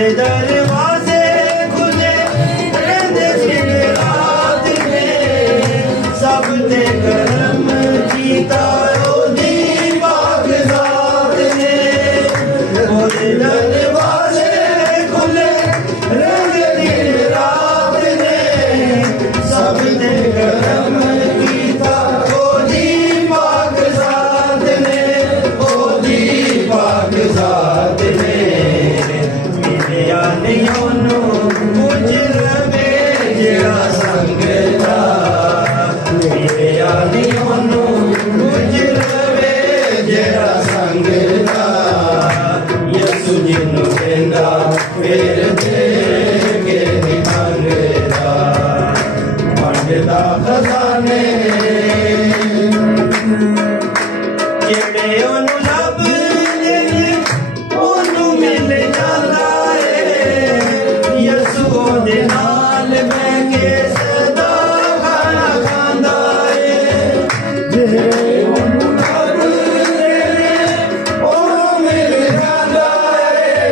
दरवाजे खुले रहंदे दिन रात में सब ते करम कीता ओदी पाक ज़ात ने ओदे दरवाजे खुले रहंदे दिन रात ने सब ते करम कीता ओदी पाक ज़ात ने ओदी पाक ज़ात ने खजाने मिल जाता है यसू दे नाल मैं के सदा खाना खांदा है मिल जाता है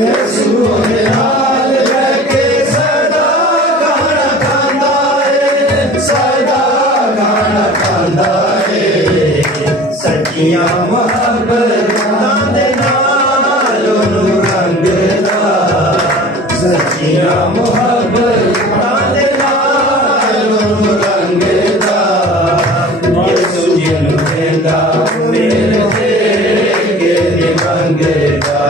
यसू दे नाल मैं के सदा खाना खांदा है सदा खाना खांदा है सच्चियां मोहब्बतां दे नाल ओनू रंगदा सच्चियां मोहब्बतां दे नाल ओनू रंगदा यसू जिन्नू देंदा मेरे ते के नी मंगदा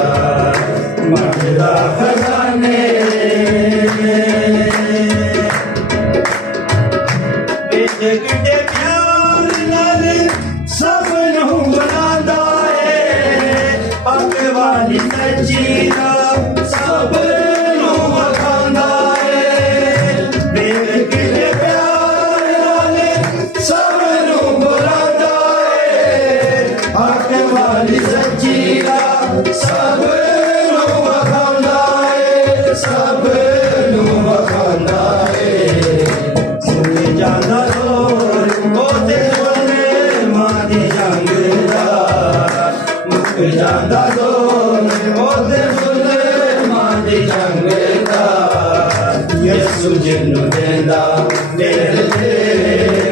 मंगदा खजाने किड्डे प्यार नाल सब नूं बनांदा है हक वाली सच्ची राह सब नूं वखांदा है किड्डे प्यार नाल सब नूं बनांदा है हक वाली सच्ची राह सब नूं वखांदा है सब नूं वखांदा है सुन जांदा जांदा जोन ओदे फुले मांदी जंगदा यसू जिन्नू देंदा मेरे ते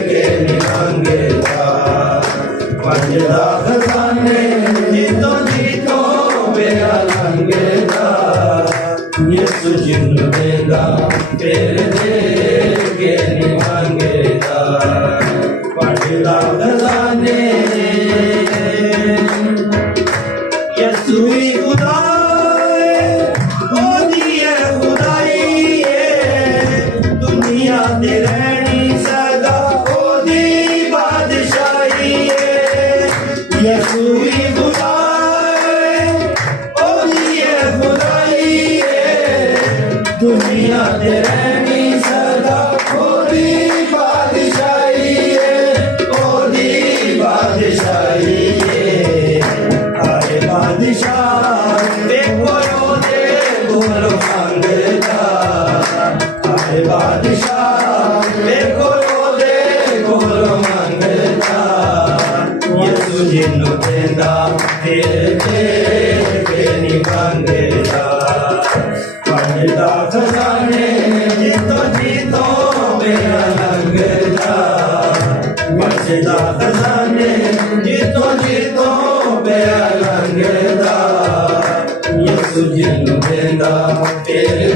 के नी मंगदा मंगदा खजाने जीतो मेरा लंगदा यसू जिन्नू देंदा मेरे ते के नी मंगदा मंगदा खजाने यसू ही खुदा ओदी है खुदाई है दुनिया ते रहनी सदा ओदी बादशाही है यसू ही खुदा ओदी है खुदाई है दुनिया ते रहनी सदा ओदी बादशाही है ओदी बादशाही बादशाह देखो रोदे बोलो मंगदा आए बादशाह देखो रोदे बोलो मंगदा यसू जिन्नू देंदा तेरे के नी मंगदा मंगदा खजाने जीतो मेरा लंगदा मंगदा खजाने जीतो मेरा लंगदा यसू जिन्नू देंदा तेरे